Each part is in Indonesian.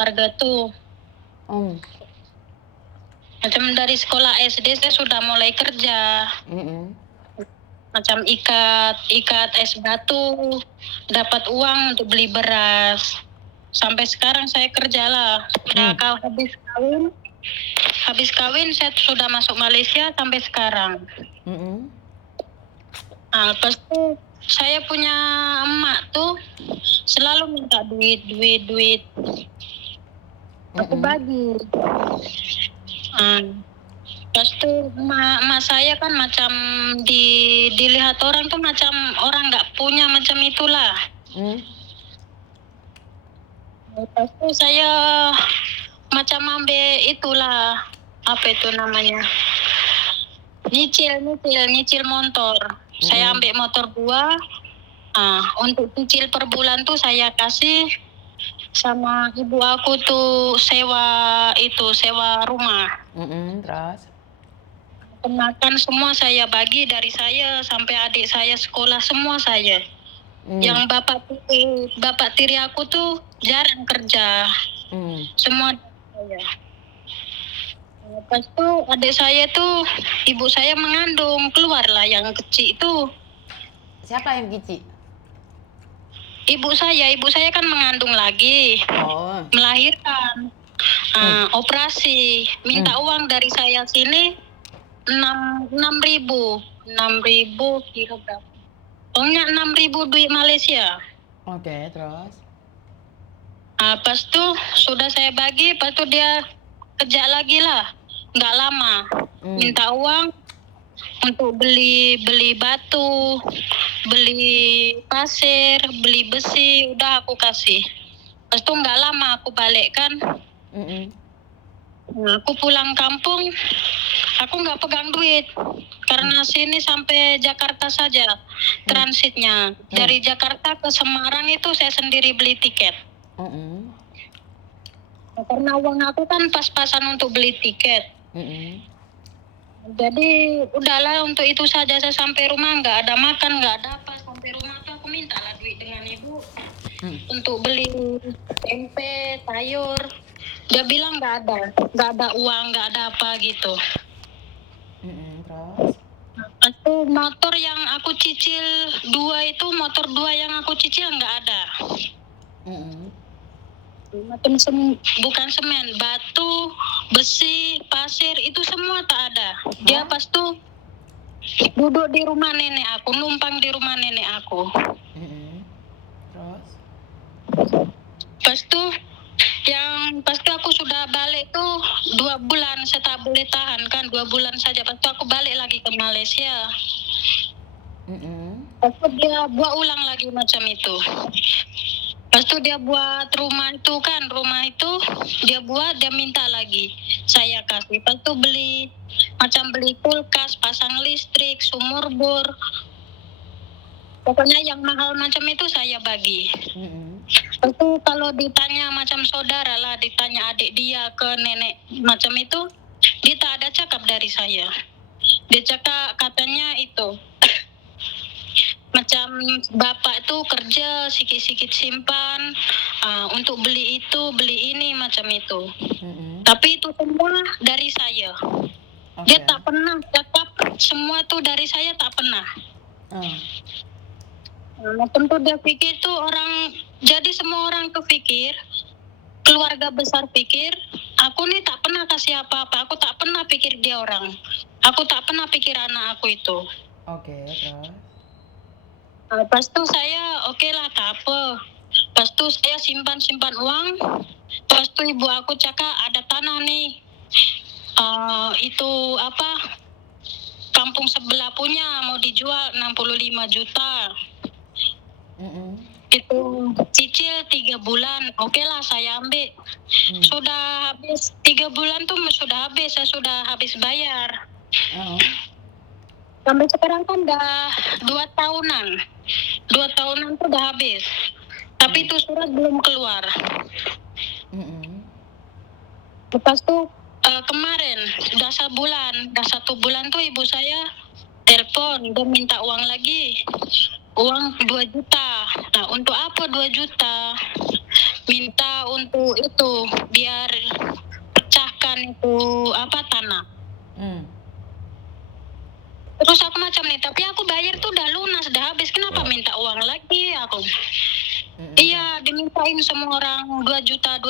keluarga tuh. Oh. Macam dari sekolah SD saya sudah mulai kerja. Macam ikat es batu, dapat uang untuk beli beras. Sampai sekarang saya kerja lah. Udah habis kawin saya sudah masuk Malaysia sampai sekarang. Pas tuh saya punya emak tuh selalu minta duit. Aku bagi. Pas tuh emak saya kan macam dilihat orang tuh macam orang nggak punya macam itulah. Pas tuh saya macam ambil itulah, apa itu namanya, nyicil motor. Saya ambil motor 2. Untuk cicil per bulan tuh saya kasih sama ibu aku tuh sewa rumah. Terus? Makan semua saya bagi, dari saya sampai adik saya sekolah semua saya. Yang bapak tiri aku tuh jarang kerja. Semua saya. Pas tuh adik saya tuh ibu saya mengandung, keluarlah yang kecil itu. Siapa yang kecil? Ibu saya kan mengandung lagi. Melahirkan. Operasi, minta uang dari saya sini 6.000 kira berapa? Pokoknya 6.000 duit Malaysia. Oke, terus? Pas tuh sudah saya bagi, pas tuh dia kerja lagi lah, nggak lama. Minta uang untuk beli batu, beli pasir, beli besi, udah aku kasih. Pas tuh nggak lama aku balik kan. Aku pulang kampung, aku nggak pegang duit karena sini sampai Jakarta saja transitnya. Dari Jakarta ke Semarang itu saya sendiri beli tiket. Karena uang aku kan pas-pasan untuk beli tiket. Jadi udahlah, untuk itu saja. Saya sampai rumah nggak ada makan, nggak ada apa. Sampai rumah tuh aku minta lah duit dengan ibu untuk beli tempe, sayur. Dia bilang nggak ada uang, nggak ada apa gitu. Terus? Itu motor yang aku cicil 2 itu, motor 2 yang aku cicil nggak ada. Macam bukan semen, batu, besi, pasir itu semua tak ada. Dia pas tuh duduk di rumah nenek aku, numpang di rumah nenek aku. Terus? Pas tuh aku sudah balik tuh 2 bulan, saya tak boleh tahan kan, 2 bulan saja. Pas tuh aku balik lagi ke Malaysia. Pas tuh dia buat ulang lagi macam itu. Pas tuh dia buat rumah itu dia minta lagi, saya kasih. Pas tuh beli kulkas, pasang listrik, sumur bor. Pokoknya yang mahal macam itu saya bagi. Itu kalau ditanya macam saudara lah, ditanya adik dia ke nenek macam itu, dia tak ada cakap dari saya. Dia cakap katanya itu macam bapak itu kerja sikit-sikit simpan untuk beli itu, beli ini macam itu. Tapi itu semua dari saya. Dia tak pernah cakap semua tuh dari saya, tak pernah. Tentu dia pikir tuh jadi semua orang tuh pikir, keluarga besar pikir, aku nih tak pernah kasih apa-apa, aku tak pernah pikir dia orang. Aku tak pernah pikir anak aku itu. Terus? Pas itu saya oke lah, tak apa. Pas itu saya simpan uang. Pas itu ibu aku cakap ada tanah nih. Itu apa? Kampung sebelah punya mau dijual 65 juta. Itu cicil 3 bulan. Oke lah, saya ambil. Sudah habis 3 bulan tuh sudah habis, saya sudah habis bayar. Sampai sekarang kan udah 2 tahunan. 2 tahunan tuh udah habis. Tapi itu surat belum keluar. Lepas tuh kemarin udah 1 bulan tuh ibu saya telepon, dia minta uang lagi. Uang 2 juta. Nah, untuk apa 2 juta? minta untuk itu biar pecahkan itu tanah. Terus aku macam nih, tapi aku bayar tuh udah lunas, udah habis, kenapa minta uang lagi aku? Iya, dimintain semua orang 2 juta.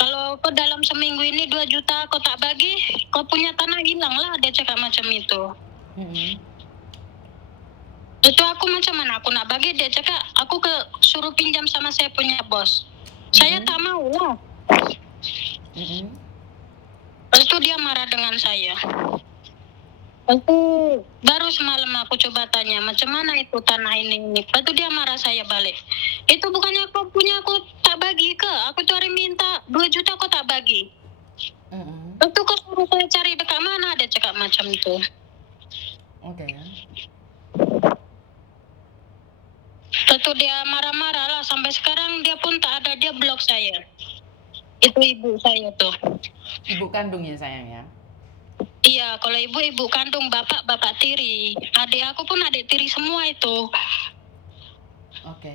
Kalau kau dalam seminggu ini 2 juta kau tak bagi, kau punya tanah hilang lah, dia cakap macam itu. Itu aku macam mana aku nak bagi, dia cakap aku suruh pinjam sama saya punya bos. Saya tak mau lah. Itu dia marah dengan saya. Aku baru semalam aku coba tanya macam mana itu tanah ini. Lalu dia marah saya balik. Itu bukannya kau punya, aku tak bagi ke? Aku tuh hari minta 2 juta kau tak bagi. Lalu kau suruh saya cari dekat mana, dia cakap macam itu. Oke. Lalu dia marah-marah lah, sampai sekarang dia pun tak ada, dia blok saya. Itu ibu saya tuh. Ibu kandungnya sayang ya? Iya, kalau ibu kandung, bapak tiri. Adik aku pun adik tiri semua itu. Oke.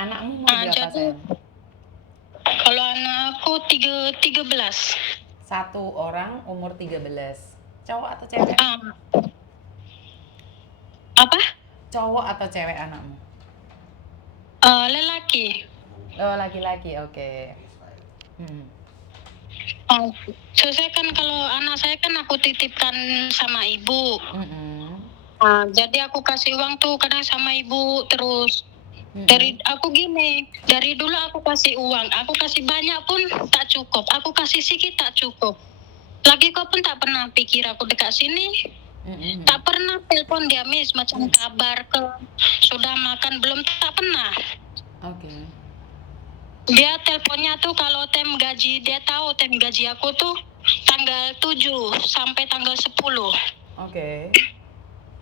Anakmu umur berapa sayang? Kalau anak aku 13. Satu orang umur 13. Cowok atau cewek? Apa? Cowok atau cewek anakmu? Lelaki. Oh, laki-laki, oke. Saya kan kalau anak saya kan aku titipkan sama ibu. Jadi aku kasih uang tuh kadang sama ibu terus. Dari dulu aku kasih uang, aku kasih banyak pun tak cukup, aku kasih sedikit tak cukup. Lagi kau pun tak pernah pikir aku dekat sini. Tak pernah telepon dia, Miss, macam kabar ke sudah makan belum, tak pernah. Oke. Dia teleponnya tuh kalau tem gaji, dia tahu tem gaji aku tuh tanggal 7 sampai tanggal 10. Oke.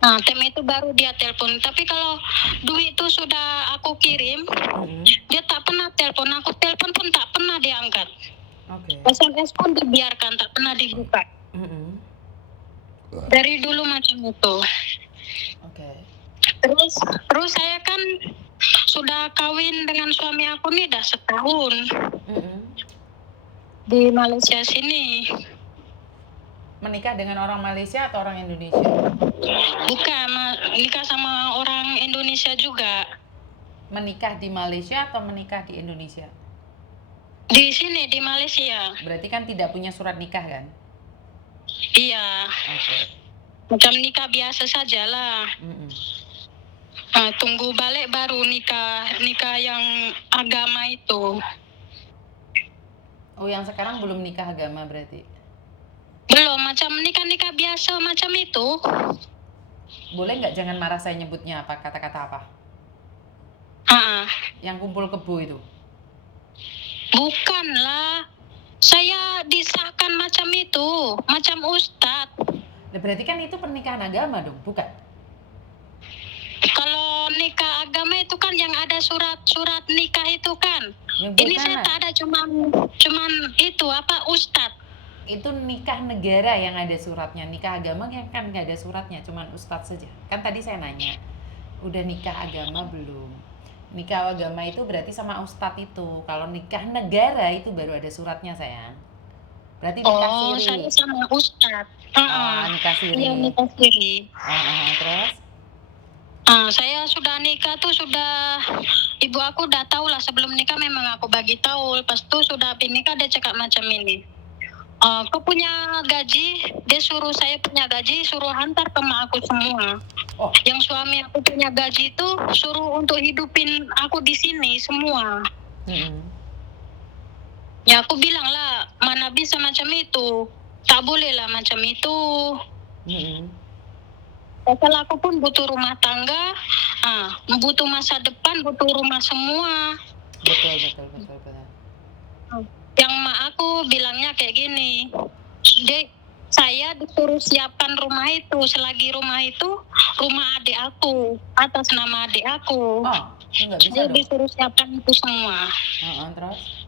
Nah, tem itu baru dia telepon. Tapi kalau duit itu sudah aku kirim, dia tak pernah telepon. Aku telepon pun tak pernah dia angkat. SMS pun dibiarkan, tak pernah dibuka. Dari dulu macam itu. Terus saya kan sudah kawin dengan suami aku nih dah setahun. Di Malaysia sini. Menikah dengan orang Malaysia atau orang Indonesia? Bukan, nikah sama orang Indonesia juga. Menikah di Malaysia atau menikah di Indonesia? Di sini, di Malaysia. Berarti kan tidak punya surat nikah kan? Iya. Macam nikah biasa sajalah. Tunggu balik baru nikah yang agama itu. Oh, yang sekarang belum nikah agama berarti? Belum, macam nikah biasa macam itu. Boleh nggak jangan marah saya nyebutnya apa, kata-kata apa? Yang kumpul kebo itu? Bukanlah, saya disahkan macam itu, macam ustadz. Berarti kan itu pernikahan agama dong, bukan? Kalau nikah agama itu kan yang ada surat nikah itu kan. Ini saya tak ada, cuman itu ustadz. Itu nikah negara yang ada suratnya, nikah agama kan nggak ada suratnya, cuman ustadz saja. Kan tadi saya nanya, udah nikah agama belum? Nikah agama itu berarti sama ustadz itu. Kalau nikah negara itu baru ada suratnya sayang. Berarti nikah siri. Oh, saya sama ustadz. Nikah siri. Iya, nikah siri. Terus? Saya sudah nikah tuh ibu aku udah tahu lah sebelum nikah, memang aku bagi tahu. Lepas itu sudah nikah dia cakap macam ini. Kau punya gaji, dia suruh saya punya gaji, suruh hantar ke mak aku semua. Yang suami aku punya gaji itu suruh untuk hidupin aku di sini semua. Ya aku bilang lah, mana bisa macam itu, tak boleh lah macam itu. Kalau aku pun butuh rumah tangga, butuh masa depan, butuh rumah semua. Betul. Yang mak aku bilangnya kayak gini, saya disuruh siapkan rumah itu, selagi rumah itu rumah adik aku, atas nama adik aku. Dia disuruh siapkan itu semua. Terus?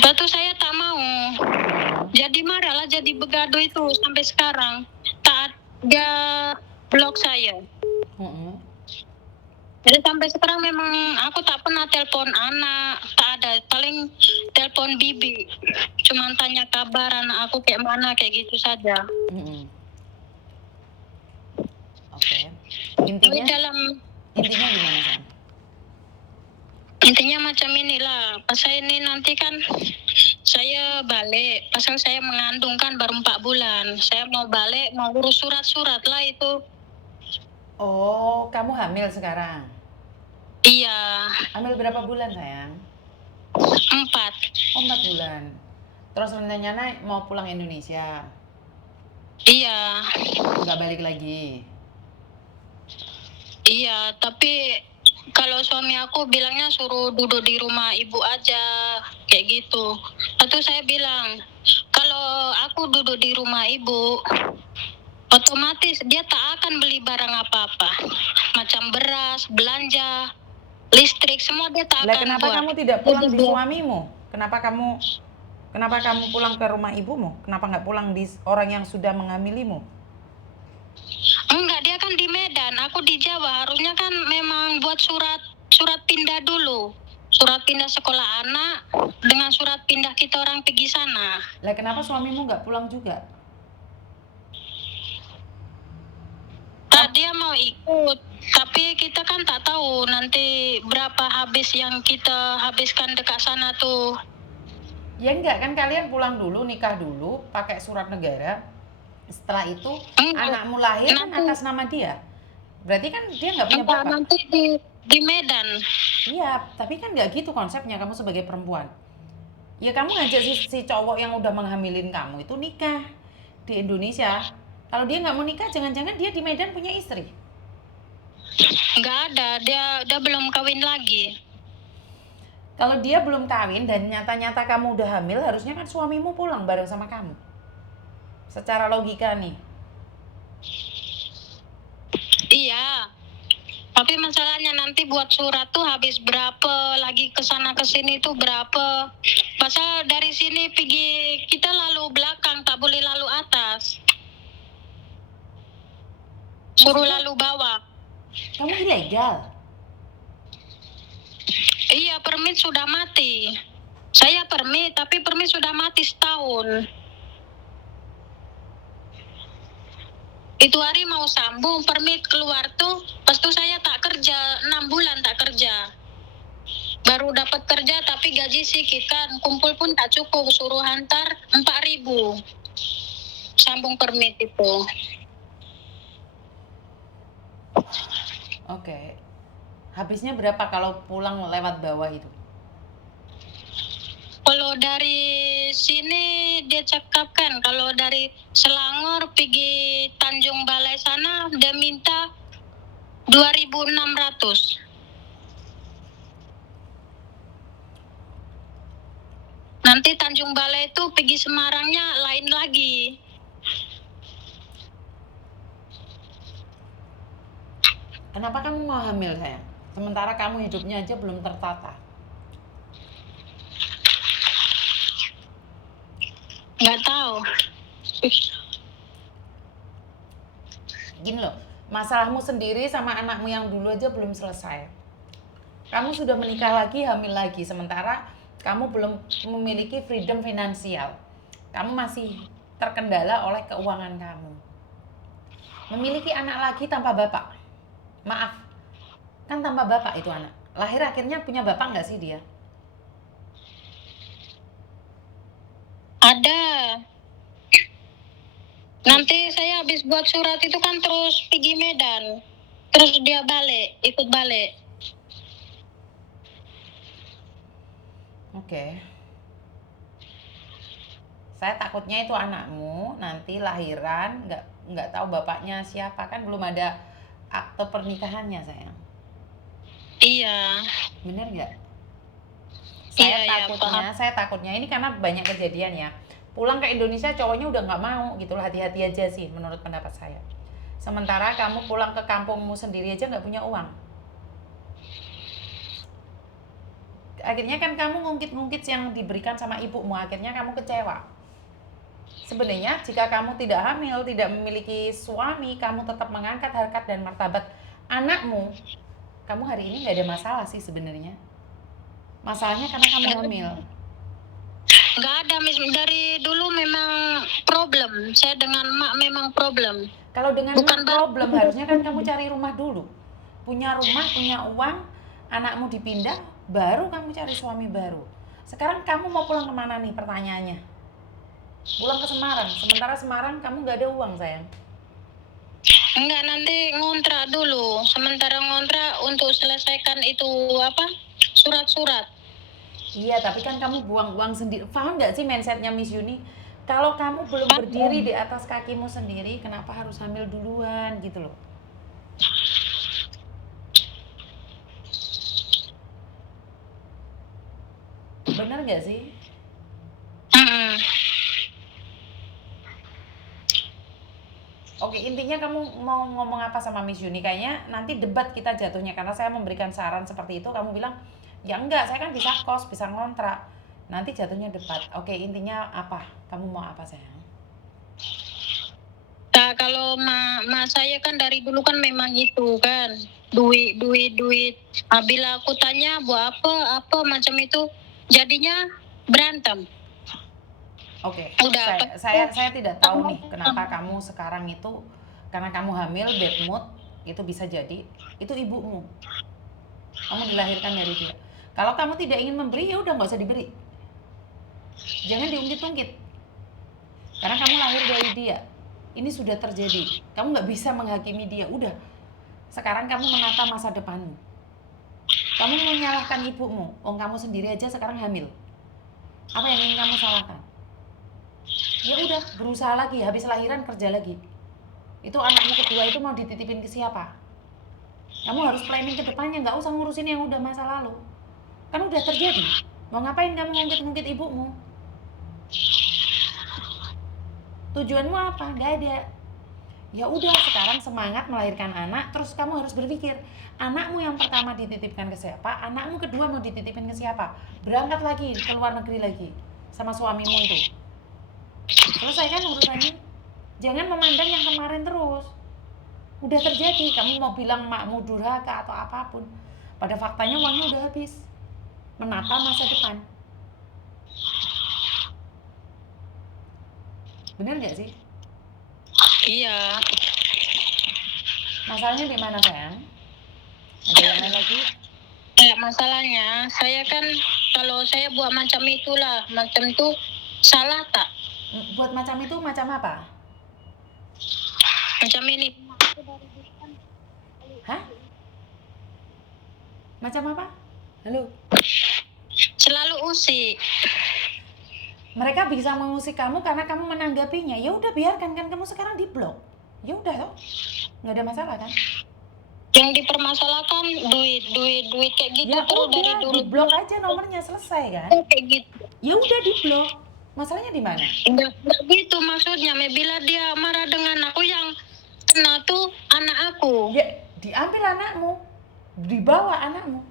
Betul, saya tak mau. Jadi marahlah, jadi begaduh itu sampai sekarang. Dia blok saya. Jadi sampai sekarang memang aku tak pernah telepon anak, tak ada. Paling telepon bibi, cuman tanya kabar anak aku kayak mana, kayak gitu saja. Oke. Tapi dalam Intinya gimana, sayang? intinya macam inilah, pas saya ini nanti kan saya balik, pasal saya mengandung kan baru 4 bulan. Saya mau balik, mau urus surat-surat lah itu. Oh, kamu hamil sekarang? Iya. Hamil berapa bulan, sayang? 4. Oh, 4 bulan. Terus rencananya mau pulang Indonesia? Iya. Nggak balik lagi? Iya, tapi kalau suami aku bilangnya suruh duduk di rumah ibu aja, kayak gitu. Lalu saya bilang, kalau aku duduk di rumah ibu, otomatis dia tak akan beli barang apa-apa. Macam beras, belanja, listrik, semua dia tak akan Kenapa buat. kamu tidak pulang di suamimu? Kenapa kamu pulang ke rumah ibumu? Kenapa nggak pulang di orang yang sudah menghamilimu? Enggak, dia kan di Medan, aku di Jawa. Harusnya kan memang buat surat pindah dulu. Surat pindah sekolah anak dengan surat pindah kita orang pergi sana. Lah kenapa suamimu nggak pulang juga? Dia mau ikut, tapi kita kan tak tahu nanti berapa habis yang kita habiskan dekat sana tuh. Ya enggak, kan kalian pulang dulu, nikah dulu, pakai surat negara. Setelah itu anakmu lahir kan atas nama dia. Berarti kan dia nggak punya bapak. Nanti di Medan. Iya, tapi kan nggak gitu konsepnya kamu sebagai perempuan. Ya kamu ngajak si cowok yang udah menghamilin kamu itu nikah di Indonesia. Kalau dia nggak mau nikah, jangan-jangan dia di Medan punya istri. Nggak ada, dia belum kawin lagi. Kalau dia belum kawin dan nyata-nyata kamu udah hamil, harusnya kan suamimu pulang bareng sama kamu. Secara logika nih. Iya. Tapi masalahnya nanti buat surat tuh habis berapa, lagi kesana kesini tuh berapa. Pasal dari sini pergi kita lalu belakang, tak boleh lalu atas. Suruh lalu bawah. Kamu ilegal. Iya, permit sudah mati. Saya permit, tapi permit sudah mati setahun. Itu hari mau sambung, permit keluar tuh, pas tuh saya tak kerja, 6 bulan tak kerja. Baru dapat kerja tapi gaji sedikit kan, kumpul pun tak cukup, suruh hantar 4.000. Sambung permit itu. Oke. Habisnya berapa kalau pulang lewat bawah itu? Kalau dari sini dia cakapkan, kalau dari Selangor pergi Tanjung Balai sana dia minta 2.600. Nanti Tanjung Balai itu pergi Semarangnya lain lagi. Kenapa kamu mau hamil, sayang? Sementara kamu hidupnya aja belum tertata. Nggak tahu. Gini loh, masalahmu sendiri sama anakmu yang dulu aja belum selesai. Kamu sudah menikah lagi, hamil lagi, sementara kamu belum memiliki freedom finansial. Kamu masih terkendala oleh keuangan kamu. Memiliki anak lagi tanpa bapak. Maaf, kan tanpa bapak itu anak. Lahir akhirnya punya bapak nggak sih dia? Ada. Nanti saya habis buat surat itu kan terus pergi Medan. Terus dia balik, ikut balik. Oke. Saya takutnya itu anakmu nanti lahiran nggak tahu bapaknya siapa, kan belum ada akte pernikahannya, sayang. Iya. Bener nggak? Saya takutnya ini karena banyak kejadian ya. Pulang ke Indonesia cowoknya udah nggak mau gitu loh, hati-hati aja sih menurut pendapat saya. Sementara kamu pulang ke kampungmu sendiri aja nggak punya uang. Akhirnya kan kamu ngungkit-ngungkit yang diberikan sama ibumu, akhirnya kamu kecewa. Sebenarnya jika kamu tidak hamil, tidak memiliki suami, kamu tetap mengangkat harkat dan martabat anakmu, kamu hari ini nggak ada masalah sih sebenarnya. Masalahnya karena kamu hamil. Nggak ada, dari dulu memang problem. Saya dengan mak memang problem. Kalau dengan mak problem, harusnya kan kamu cari rumah dulu. Punya rumah, punya uang, anakmu dipindah, baru kamu cari suami baru. Sekarang kamu mau pulang kemana nih pertanyaannya? Pulang ke Semarang, sementara Semarang kamu nggak ada uang sayang. Enggak, nanti ngontrak dulu. Sementara ngontrak untuk selesaikan itu apa? Surat-surat. Iya, tapi kan kamu buang uang sendiri. Paham nggak sih mindsetnya Miss Yuni? Kalau kamu belum berdiri di atas kakimu sendiri, kenapa harus hamil duluan gitu loh? Bener nggak sih? Oke, intinya kamu mau ngomong apa sama Miss Yuni? Kayaknya nanti debat kita jatuhnya, karena saya memberikan saran seperti itu, kamu bilang, ya enggak, saya kan bisa kos, bisa ngontrak. Nanti jatuhnya debat. Oke, intinya apa? Kamu mau apa sayang? Nah, kalau mak saya kan dari dulu kan memang itu kan, duit. Bila aku tanya buat apa macam itu, jadinya berantem. Oke, Udah saya tidak tahu nih kenapa kamu sekarang itu, karena kamu hamil, bad mood, itu bisa jadi itu ibumu. Kamu dilahirkan dari dia. Kalau kamu tidak ingin memberi, ya udah nggak usah diberi. Jangan diungkit-ungkit. Karena kamu lahir dari dia. Ini sudah terjadi. Kamu nggak bisa menghakimi dia. Udah. Sekarang kamu menata masa depanmu. Kamu menyalahkan ibumu. Oh, kamu sendiri aja sekarang hamil. Apa yang ingin kamu salahkan? Ya udah, berusaha lagi. Habis lahiran kerja lagi. Itu anakmu kedua itu mau dititipin ke siapa? Kamu harus planning ke depannya, nggak usah ngurusin yang udah masa lalu. Kan udah terjadi. Mau ngapain kamu ngungkit-ngungkit ibumu? Tujuanmu apa? Nggak ada. Ya udah, sekarang semangat melahirkan anak, terus kamu harus berpikir, anakmu yang pertama dititipkan ke siapa, anakmu kedua mau dititipin ke siapa. Berangkat lagi ke luar negeri lagi sama suamimu itu. Selesaikan urusannya. Jangan memandang yang kemarin terus. Udah terjadi, kamu mau bilang makmu durhaka atau apapun, pada faktanya uangnya udah habis. Menata masa depan. Bener gak sih? Iya. Masalahnya di mana sayang? Ada yang lain lagi? Masalahnya saya kan kalau saya buat macam itulah, macam itu salah tak? Buat macam itu macam apa? Macam ini. Hah? Macam apa? Halo? Selalu usik. Mereka bisa mengusik kamu karena kamu menanggapinya. Ya udah, biarkan, kan kamu sekarang di blok. Ya udah toh. Nggak ada masalah kan? Yang dipermasalahkan duit kayak gitu ya terus udah, dari dulu. di blok aja nomornya, selesai kan? Kayak gitu. Ya udah, di blok. Masalahnya di mana? Enggak gitu maksudnya. Bila dia marah dengan aku, yang kena tuh anak aku. Ya, diambil anakmu. Dibawa anakmu.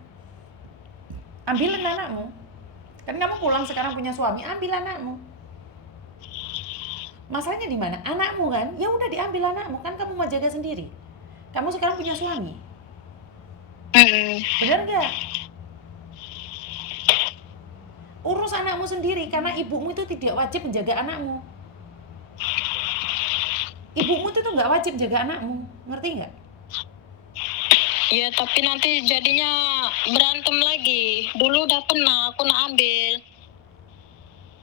Ambilin anakmu. Kan kamu pulang sekarang punya suami, ambil anakmu. Masalahnya di mana? Anakmu kan? Ya udah, diambil anakmu, kan kamu mau jaga sendiri. Kamu sekarang punya suami. Bener nggak? Urus anakmu sendiri, karena ibumu itu tidak wajib menjaga anakmu. Ibumu itu tuh nggak wajib jaga anakmu, ngerti nggak? Ya, tapi nanti jadinya berantem lagi. Dulu udah pernah aku nak ambil.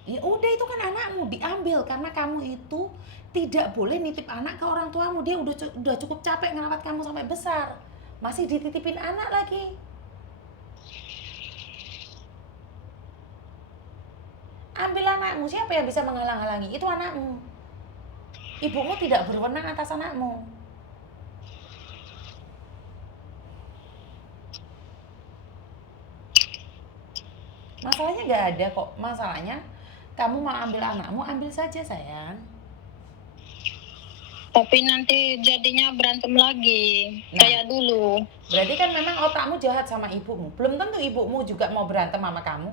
Ya udah, itu kan anakmu, diambil karena kamu itu tidak boleh nitip anak ke orang tuamu. Dia udah cukup capek ngerawat kamu sampai besar, masih dititipin anak lagi. Ambil anakmu, siapa yang bisa menghalang-halangi? Itu anakmu. Ibumu tidak berwenang atas anakmu. Masalahnya nggak ada kok. Masalahnya kamu mau ambil anakmu, ambil saja sayang. Tapi nanti jadinya berantem lagi, kayak dulu. Berarti kan memang otakmu jahat sama ibumu. Belum tentu ibumu juga mau berantem sama kamu.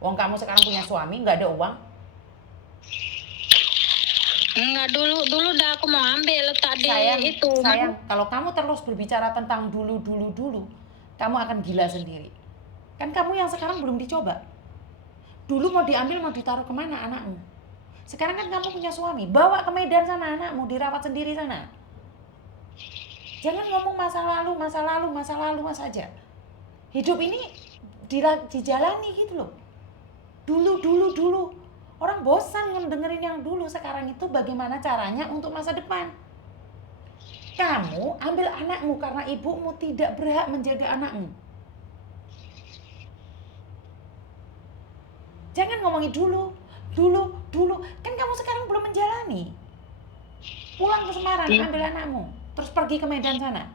Wong kamu sekarang punya suami, nggak ada uang. Enggak, dulu udah aku mau ambil letak di Sayang, itu. Sayang, kalau kamu terus berbicara tentang dulu, kamu akan gila sendiri. Kan kamu yang sekarang belum dicoba. Dulu mau diambil, mau ditaruh kemana anakmu? Sekarang kan kamu punya suami, bawa ke Medan sana anakmu, dirawat sendiri sana. Jangan ngomong masa lalu saja. Hidup ini dijalani gitu loh. Dulu. Orang bosan dengerin yang dulu. Sekarang itu bagaimana caranya untuk masa depan. Kamu ambil anakmu karena ibumu tidak berhak menjaga anakmu. Jangan ngomongin dulu. Kan kamu sekarang belum menjalani. Pulang ke Semarang, ambil anakmu. Terus pergi ke Medan sana.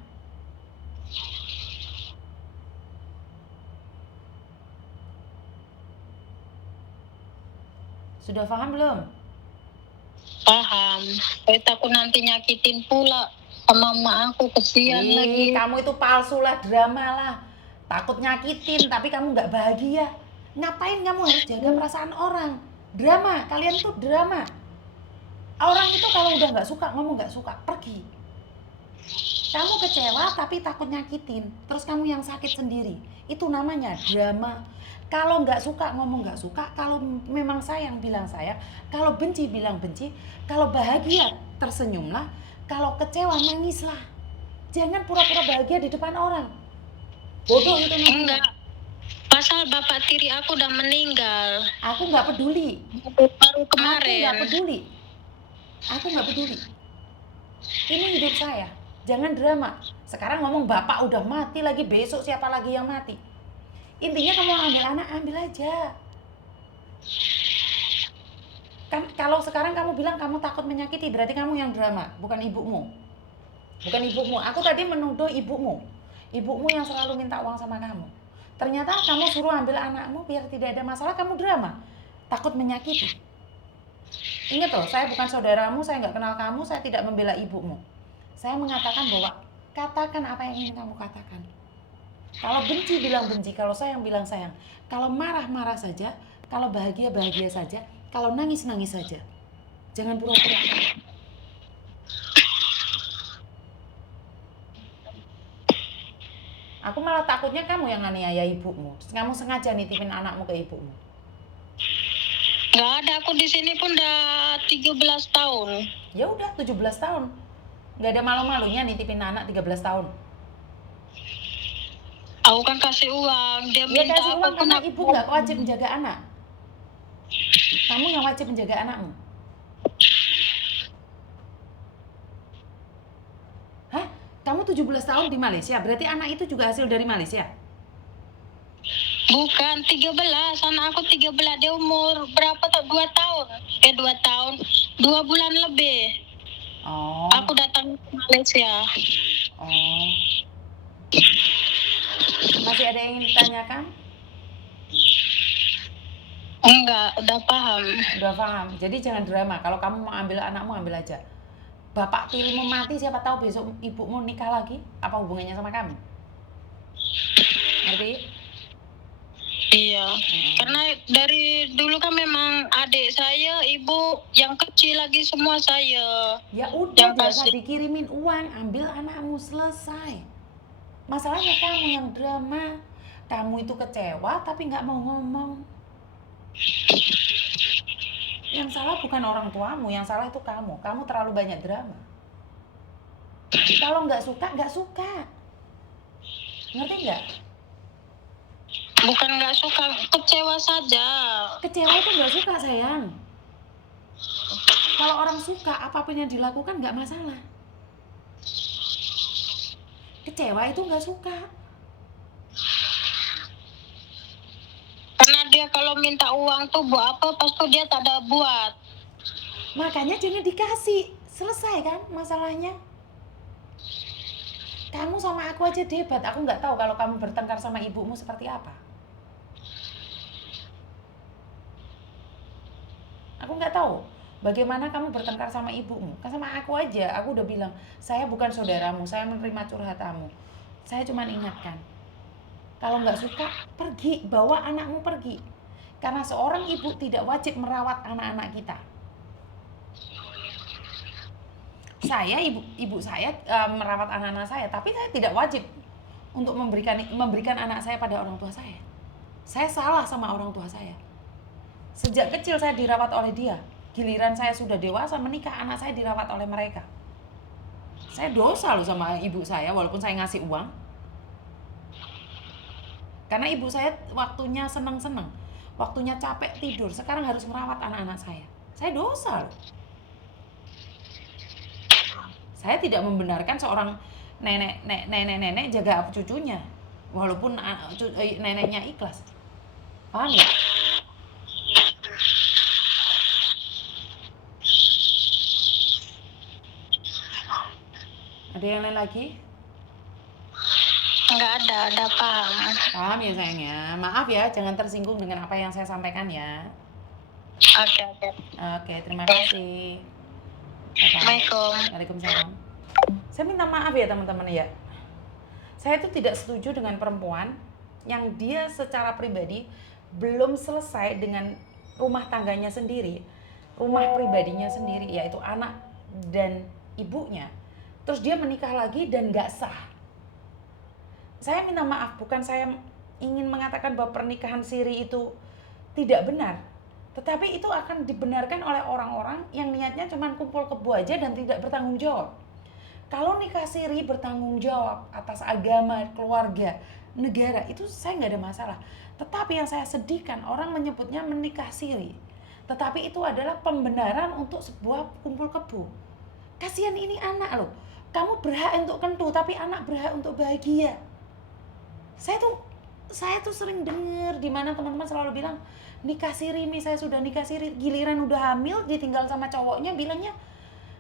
Sudah paham belum? Paham. Saya takut nanti nyakitin pula sama emak aku, kesian lagi. Kamu itu palsu lah, drama lah. Takut nyakitin, tapi kamu nggak bahagia. Ngapain kamu harus jaga perasaan orang? Drama, kalian tuh drama. Orang itu kalau udah nggak suka, ngomong nggak suka, pergi. Kamu kecewa tapi takut nyakitin, terus kamu yang sakit sendiri. Itu namanya drama. Kalau nggak suka, ngomong nggak suka. Kalau memang sayang, bilang sayang. Kalau benci, bilang benci. Kalau bahagia, tersenyumlah. Kalau kecewa, nangislah. Jangan pura-pura bahagia di depan orang. Bodoh itu namanya. Enggak. Pasal bapak tiri aku udah meninggal. Aku nggak peduli. Baru kemarin. Aku nggak peduli. Ini hidup saya. Jangan drama. Sekarang ngomong bapak udah mati lagi, besok siapa lagi yang mati. Intinya kamu ambil anak, ambil aja. Kan kalau sekarang kamu bilang kamu takut menyakiti, berarti kamu yang drama, bukan ibumu. Bukan ibumu. Aku tadi menuduh ibumu. Ibumu yang selalu minta uang sama kamu. Ternyata kamu suruh ambil anakmu biar tidak ada masalah, kamu drama. Takut menyakiti. Ingat loh, saya bukan saudaramu, saya nggak kenal kamu, saya tidak membela ibumu. Saya mengatakan bahwa katakan apa yang ingin kamu katakan. Kalau benci, bilang benci. Kalau sayang, bilang sayang. Kalau marah, marah saja. Kalau bahagia, bahagia saja. Kalau nangis, nangis saja. Jangan pura-pura. Aku malah takutnya kamu yang aniaya ibumu. Kamu sengaja nitipin anakmu ke ibumu. Nggak ada, aku di sini pun udah 13 tahun. Ya udah, 17 tahun. Nggak ada malu-malunya nitipin anak 13 tahun. Aku kan kasih uang, dia minta kasih uang karena aku ibu nggak wajib menjaga anak. Kamu yang wajib menjaga anakmu. Hah? Kamu 17 tahun di Malaysia, berarti anak itu juga hasil dari Malaysia? Bukan, 13. Anak aku 13, dia umur berapa tuh? 2 tahun. 2 tahun. 2 bulan lebih. Oh. Aku datang ke Malaysia. Oh. Masih ada yang ingin ditanyakan? Enggak, udah paham. Udah paham. Jadi jangan drama. Kalau kamu mau ambil anakmu, ambil aja. Bapak tirimu mati, siapa tahu besok ibumu nikah lagi. Apa hubungannya sama kamu? Ngerti? Iya. Karena dari dulu kan memang adik saya, ibu yang kecil lagi semua saya. Ya udah, jangan dikirimin uang, ambil anakmu, selesai. Masalahnya kamu yang drama. Kamu itu kecewa tapi nggak mau ngomong. Yang salah bukan orang tuamu, yang salah itu kamu. Kamu terlalu banyak drama. Kalau nggak suka, nggak suka. Ngerti nggak? Bukan nggak suka, kecewa saja. Kecewa itu nggak suka, sayang. Kalau orang suka, apapun yang dilakukan nggak masalah. Kecewa itu nggak suka. Karena dia kalau minta uang tuh buat apa, pasti dia tak ada buat. Makanya jangan dikasih. Selesai kan masalahnya. Kamu sama aku aja debat. Aku nggak tahu kalau kamu bertengkar sama ibumu seperti apa. Aku nggak tahu bagaimana kamu bertengkar sama ibumu. Kan sama aku aja, aku udah bilang, saya bukan saudaramu, saya menerima curhatamu. Saya cuma ingatkan, kalau nggak suka, pergi, bawa anakmu pergi. Karena seorang ibu tidak wajib merawat anak-anak kita. Saya, ibu saya merawat anak-anak saya, tapi saya tidak wajib untuk memberikan anak saya pada orang tua saya. Saya salah sama orang tua saya. Sejak kecil saya dirawat oleh dia. Giliran saya sudah dewasa menikah, anak saya dirawat oleh mereka. Saya dosa loh sama ibu saya walaupun saya ngasih uang. Karena ibu saya waktunya seneng-seneng, waktunya capek tidur, sekarang harus merawat anak-anak saya. Saya dosa loh. Saya tidak membenarkan seorang nenek jaga cucunya walaupun neneknya ikhlas. Paham ya? Ada yang lain lagi? Nggak ada paham. Paham ya sayangnya. Maaf ya, jangan tersinggung dengan apa yang saya sampaikan ya. Oke, terima kasih. Assalamualaikum. Waalaikumsalam. Saya minta maaf ya teman-teman ya. Saya itu tidak setuju dengan perempuan yang dia secara pribadi belum selesai dengan rumah tangganya sendiri, rumah pribadinya sendiri, yaitu anak dan ibunya. Terus dia menikah lagi dan gak sah. Saya minta maaf, bukan saya ingin mengatakan bahwa pernikahan siri itu tidak benar. Tetapi itu akan dibenarkan oleh orang-orang yang niatnya cuma kumpul kebo aja dan tidak bertanggung jawab. Kalau nikah siri bertanggung jawab atas agama, keluarga, negara, itu saya nggak ada masalah. Tetapi yang saya sedihkan, orang menyebutnya menikah siri. Tetapi itu adalah pembenaran untuk sebuah kumpul kebo. Kasihan ini anak loh. Kamu berhak untuk kentu, tapi anak berhak untuk bahagia. Saya tuh sering dengar di mana teman-teman selalu bilang, nikah siri nih, saya sudah nikah siri. Giliran udah hamil, ditinggal sama cowoknya, bilangnya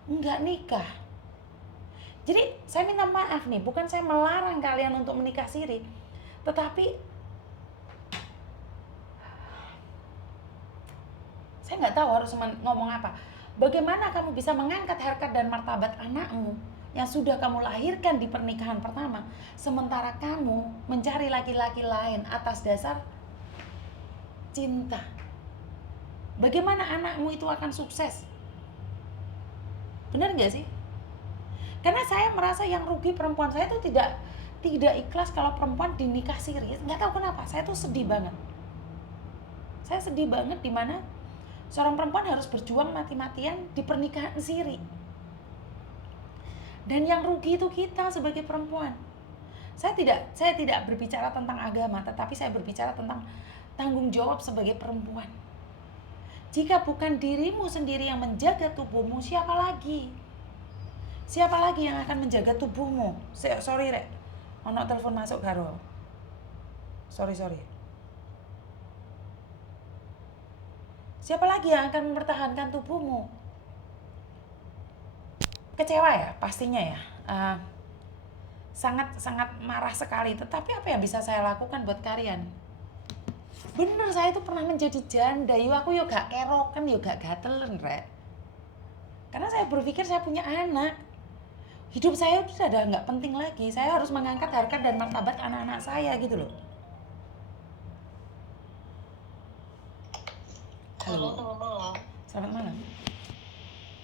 enggak nikah. Jadi saya minta maaf nih, bukan saya melarang kalian untuk menikah siri, tetapi saya nggak tahu harus ngomong apa. Bagaimana kamu bisa mengangkat harkat dan martabat anakmu yang sudah kamu lahirkan di pernikahan pertama, sementara kamu mencari laki-laki lain atas dasar cinta? Bagaimana anakmu itu akan sukses? Benar nggak sih? Karena saya merasa yang rugi perempuan. Saya tuh tidak ikhlas kalau perempuan dinikah siri. Nggak tahu kenapa, saya tuh sedih banget. Saya sedih banget dimana seorang perempuan harus berjuang mati-matian di pernikahan siri. Dan yang rugi itu kita sebagai perempuan. Saya tidak berbicara tentang agama, tetapi saya berbicara tentang tanggung jawab sebagai perempuan. Jika bukan dirimu sendiri yang menjaga tubuhmu, siapa lagi? Siapa lagi yang akan menjaga tubuhmu? Sorry rek, ono telepon masuk karo. Sorry. Siapa lagi yang akan mempertahankan tubuhmu? Kecewa ya, pastinya ya. Sangat marah sekali. Tetapi apa yang bisa saya lakukan buat kalian? Bener, saya itu pernah menjadi janda. Aku gak keroken, gak gatelen rek. Karena saya berpikir saya punya anak. Hidup saya sudah nggak penting lagi. Saya harus mengangkat harkat dan martabat anak-anak saya gitu loh. Halo. Selamat malam.